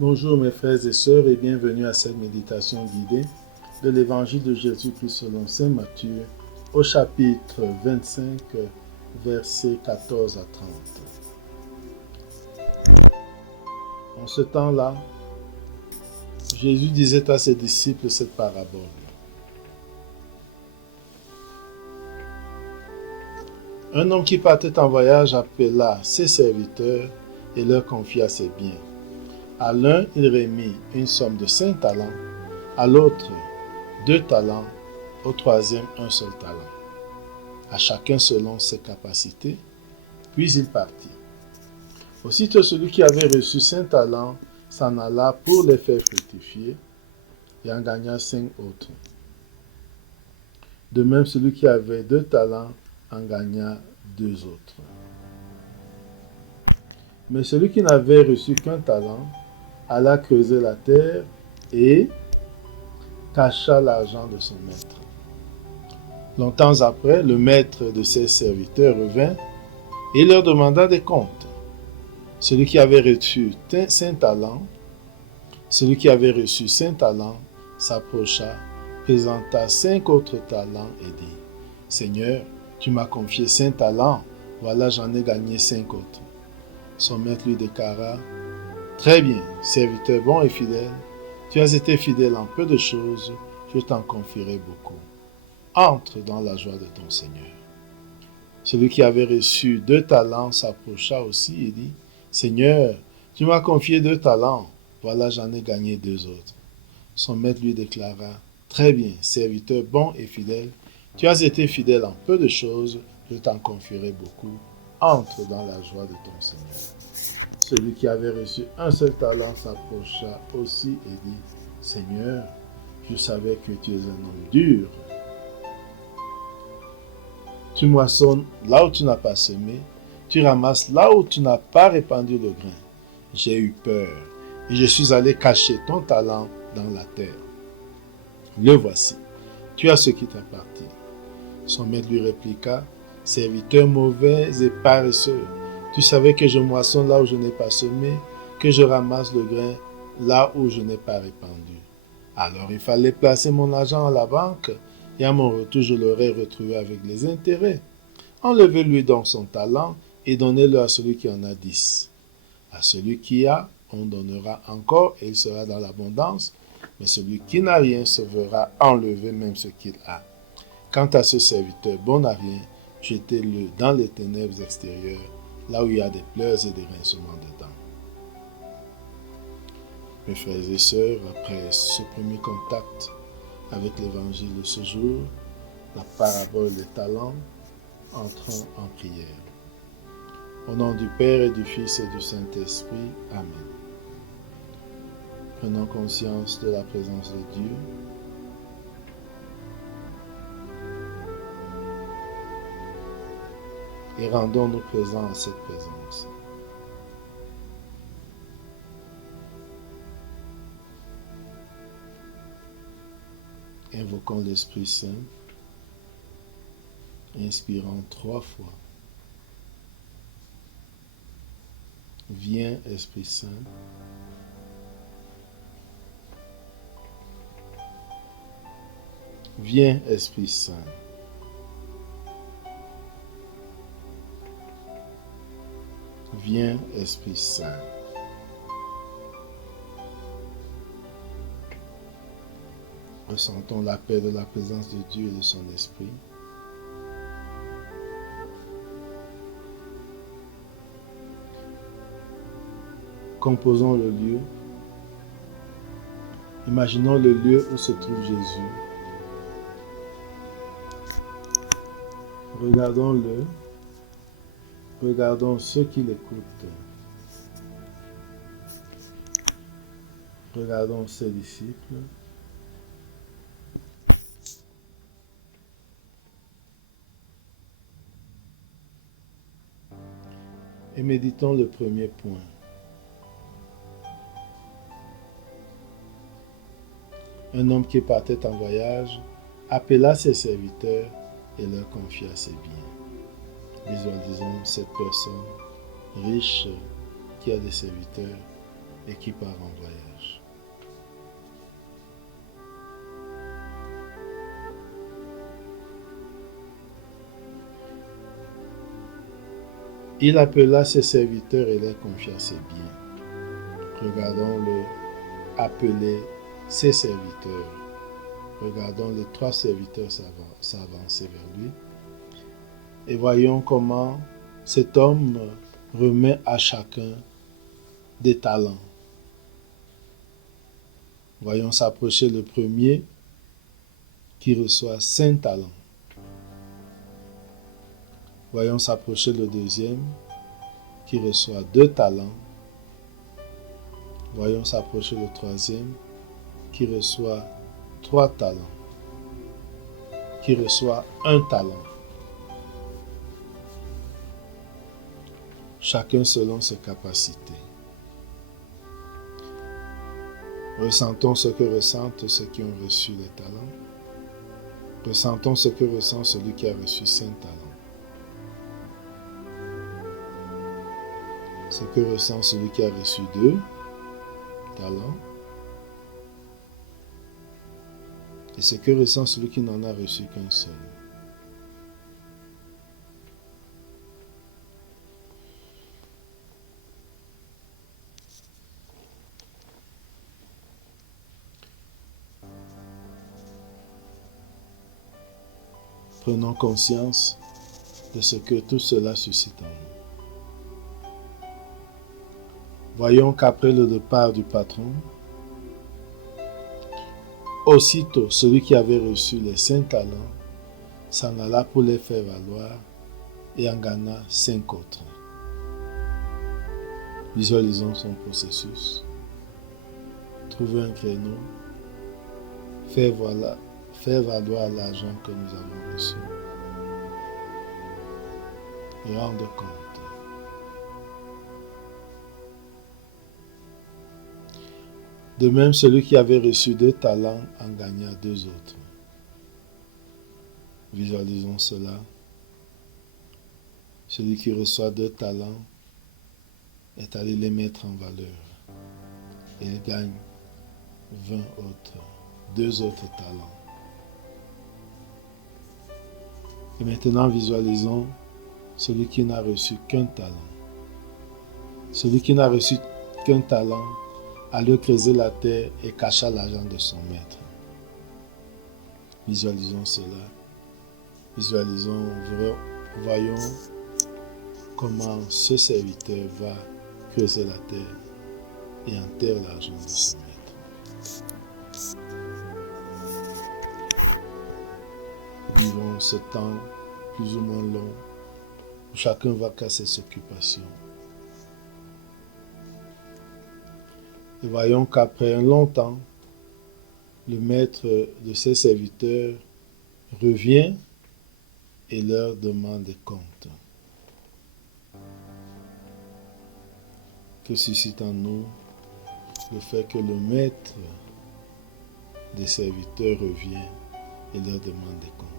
Bonjour mes frères et sœurs et bienvenue à cette méditation guidée de l'Évangile de Jésus-Christ selon Saint Matthieu au chapitre 25, versets 14 à 30. En ce temps-là, Jésus disait à ses disciples cette parabole. Un homme qui partait en voyage appela ses serviteurs et leur confia ses biens. À l'un, il remit une somme de 5 talents, à l'autre 2 talents, au troisième un seul talent, à chacun selon ses capacités, puis il partit. Aussitôt celui qui avait reçu 5 talents s'en alla pour les faire fructifier et en gagna 5 autres. De même, celui qui avait 2 talents en gagna 2 autres. Mais celui qui n'avait reçu qu'un talent alla creuser la terre et cacha l'argent de son maître. Longtemps après, le maître de ses serviteurs revint et leur demanda des comptes. Celui qui avait reçu 5 talents, s'approcha, présenta 5 autres talents et dit, « Seigneur, tu m'as confié 5 talents, voilà j'en ai gagné 5 autres. » Son maître lui déclara, « Très bien, serviteur bon et fidèle, tu as été fidèle en peu de choses, je t'en confierai beaucoup. Entre dans la joie de ton Seigneur. » Celui qui avait reçu 2 talents s'approcha aussi et dit, « Seigneur, tu m'as confié 2 talents, voilà j'en ai gagné 2 autres. » Son maître lui déclara, « Très bien, serviteur bon et fidèle, tu as été fidèle en peu de choses, je t'en confierai beaucoup. Entre dans la joie de ton Seigneur. » Celui qui avait reçu un seul talent s'approcha aussi et dit, « Seigneur, je savais que tu es un homme dur. Tu moissonnes là où tu n'as pas semé, tu ramasses là où tu n'as pas répandu le grain. J'ai eu peur et je suis allé cacher ton talent dans la terre. Le voici, tu as ce qui t'appartient. » Son maître lui répliqua, « Serviteur mauvais et paresseux, tu savais que je moissonne là où je n'ai pas semé, que je ramasse le grain là où je n'ai pas répandu. Alors il fallait placer mon argent à la banque, et à mon retour je l'aurais retrouvé avec les intérêts. Enlevez-lui donc son talent et donnez-le à celui qui en a 10. À celui qui a, on donnera encore et il sera dans l'abondance, mais celui qui n'a rien se verra enlever même ce qu'il a. Quant à ce serviteur bon à rien, jetez-le dans les ténèbres extérieures, là où il y a des pleurs et des grincements de dents. » Mes frères et sœurs, après ce premier contact avec l'évangile de ce jour, la parabole des talents, entrons en prière. Au nom du Père et du Fils et du Saint-Esprit. Amen. Prenons conscience de la présence de Dieu. Et rendons-nous présents à cette présence. Invoquons l'Esprit Saint. Inspirons 3 fois. Viens, Esprit Saint. Viens, Esprit Saint. Viens, Esprit Saint. Ressentons la paix de la présence de Dieu et de son Esprit. Composons le lieu. Imaginons le lieu où se trouve Jésus. Regardons-le. Regardons ceux qui l'écoutent. Regardons ses disciples. Et méditons le premier point. Un homme qui partait en voyage appela ses serviteurs et leur confia ses biens. Visualisons cette personne riche qui a des serviteurs et qui part en voyage. Il appela ses serviteurs et leur confia ses biens. Regardons-le appeler ses serviteurs. Regardons les 3 serviteurs s'avancer vers lui. Et voyons comment cet homme remet à chacun des talents. Voyons s'approcher le premier qui reçoit 5 talents. Voyons s'approcher le deuxième qui reçoit 2 talents. Voyons s'approcher le troisième qui reçoit 3 talents, qui reçoit 1 talent. Chacun selon ses capacités. Ressentons ce que ressentent ceux qui ont reçu les talents. Ressentons ce que ressent celui qui a reçu 5 talents. Ce que ressent celui qui a reçu 2 talents. Et ce que ressent celui qui n'en a reçu qu'un seul. Prenons conscience de ce que tout cela suscite en nous. Voyons qu'après le départ du patron, aussitôt celui qui avait reçu les 5 talents s'en alla pour les faire valoir et en gagna 5 autres. Visualisons son processus. Trouver un créneau, faire valoir l'argent que nous avons reçu. Rendre compte. De même, celui qui avait reçu 2 talents en gagna 2 autres. Visualisons cela. Celui qui reçoit 2 talents est allé les mettre en valeur. Et il gagne 20 autres, 2 autres talents. Et maintenant, visualisons celui qui n'a reçu qu'un talent. Celui qui n'a reçu qu'un talent allait creuser la terre et cacha l'argent de son maître. Visualisons cela. Visualisons, voyons comment ce serviteur va creuser la terre et enterre l'argent de son maître. Vivons ce temps plus ou moins long où chacun va casser ses occupations. Et voyons qu'après un long temps, le maître de ses serviteurs revient et leur demande des comptes. Que suscite en nous le fait que le maître des serviteurs revient et leur demande des comptes.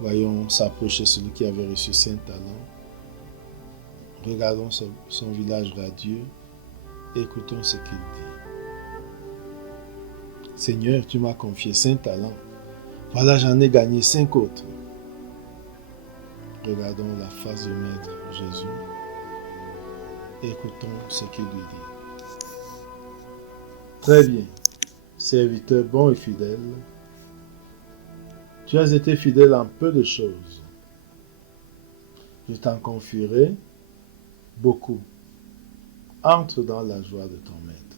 Voyons s'approcher celui qui avait reçu 5 talents. Regardons son visage radieux et écoutons ce qu'il dit. Seigneur, tu m'as confié 5 talents. Voilà, j'en ai gagné 5 autres. Regardons la face du Maître Jésus et écoutons ce qu'il lui dit. Très bien, serviteur bon et fidèle, tu as été fidèle en peu de choses. Je t'en confierai beaucoup. Entre dans la joie de ton Maître.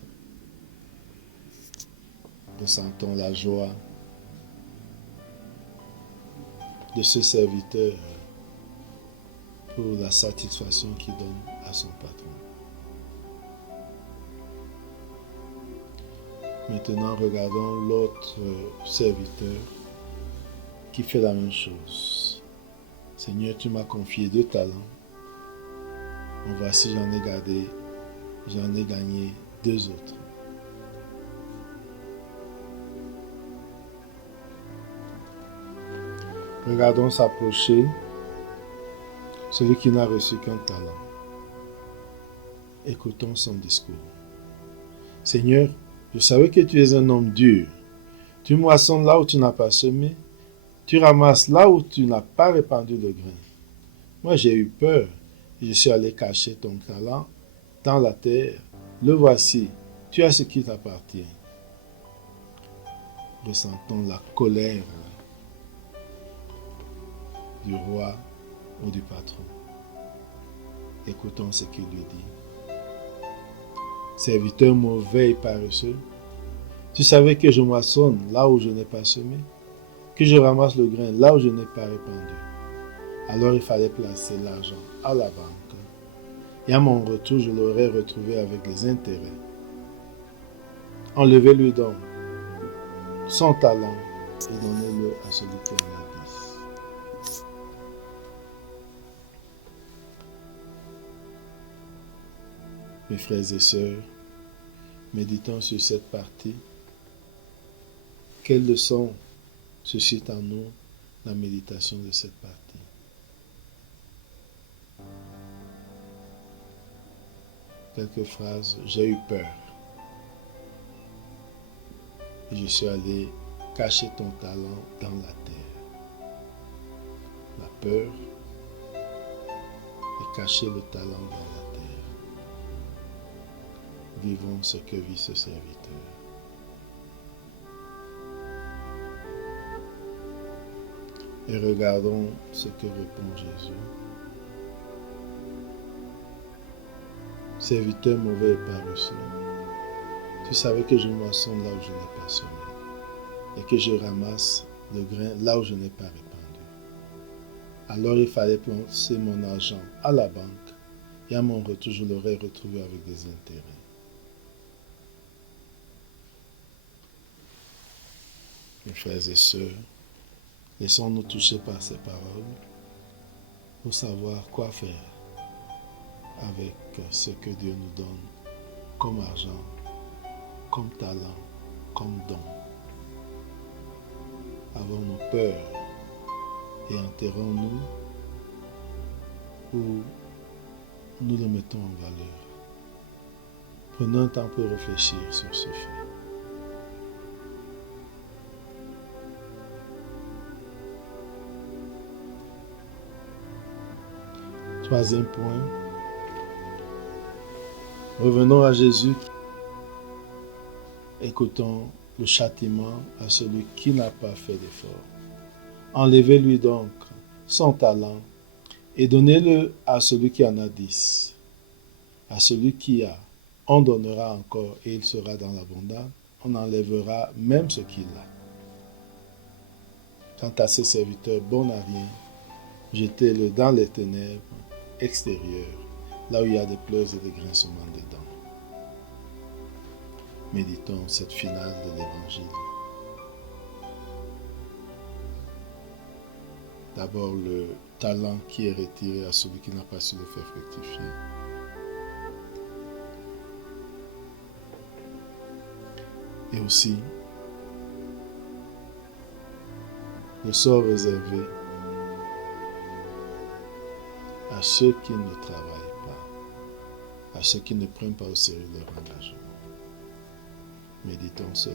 Ressentons la joie de ce serviteur pour la satisfaction qu'il donne à son patron. Maintenant, regardons l'autre serviteur qui fait la même chose. Seigneur, tu m'as confié 2 talents. Voici, j'en ai gagné 2 autres. Regardons s'approcher celui qui n'a reçu qu'un talent. Écoutons son discours. Seigneur, je savais que tu es un homme dur. Tu moissonnes là où tu n'as pas semé. Tu ramasses là où tu n'as pas répandu le grain. Moi, j'ai eu peur et je suis allé cacher ton talent dans la terre. Le voici, tu as ce qui t'appartient. Ressentons la colère du roi ou du patron. Écoutons ce qu'il lui dit. Serviteur mauvais et paresseux, tu savais que je moissonne là où je n'ai pas semé, que je ramasse le grain là où je n'ai pas répandu. Alors il fallait placer l'argent à la banque. Et à mon retour, je l'aurais retrouvé avec les intérêts. Enlevez-lui donc son talent et donnez-le à celui qui en a 10. Mes frères et sœurs, méditons sur cette partie. Quelle leçon suscite en nous la méditation de cette partie? Quelques phrases. J'ai eu peur. Et je suis allé cacher ton talent dans la terre. La peur et cacher le talent dans la terre. Vivons ce que vit ce serviteur. Et regardons ce que répond Jésus. Serviteur mauvais et paresseux, tu savais que je moissonne là où je n'ai pas semé et que je ramasse le grain là où je n'ai pas répandu. Alors il fallait placer mon argent à la banque et à mon retour je l'aurais retrouvé avec des intérêts. Mes frères et sœurs, laissons-nous toucher par ces paroles pour savoir quoi faire avec ce que Dieu nous donne comme argent, comme talent, comme don. Avons-nous peur et enterrons-nous ou nous le mettons en valeur? Prenons un temps pour réfléchir sur ce fait. Troisième point. Revenons à Jésus. Écoutons le châtiment à celui qui n'a pas fait d'effort. Enlevez-lui donc son talent et donnez-le à celui qui en a 10. À celui qui a, on donnera encore et il sera dans l'abondance. On enlèvera même ce qu'il a. Quant à ces serviteurs bons à rien, jetez-le dans les ténèbres extérieures, là où il y a des pleurs et des grincements des dents. Méditons cette finale de l'Évangile. D'abord, le talent qui est retiré à celui qui n'a pas su le faire fructifier. Et aussi, le sort réservé à ceux qui ne travaillent pas, à ceux qui ne prennent pas au sérieux leur engagement. Méditons cela.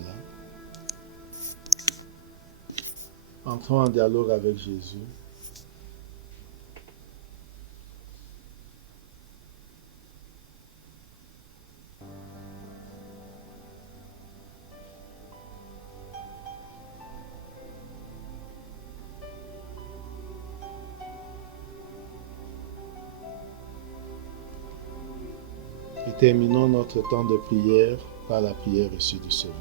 Entrons en dialogue avec Jésus. Et terminons notre temps de prière par la prière reçue du Sauveur.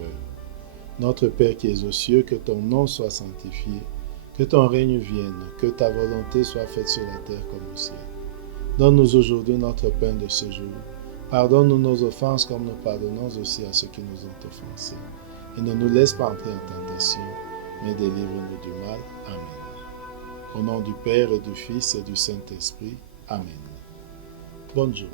Notre Père qui es aux cieux, que ton nom soit sanctifié, que ton règne vienne, que ta volonté soit faite sur la terre comme au ciel. Donne-nous aujourd'hui notre pain de ce jour. Pardonne-nous nos offenses comme nous pardonnons aussi à ceux qui nous ont offensés. Et ne nous laisse pas entrer en tentation, mais délivre-nous du mal. Amen. Au nom du Père et du Fils et du Saint-Esprit. Amen. Bonne journée.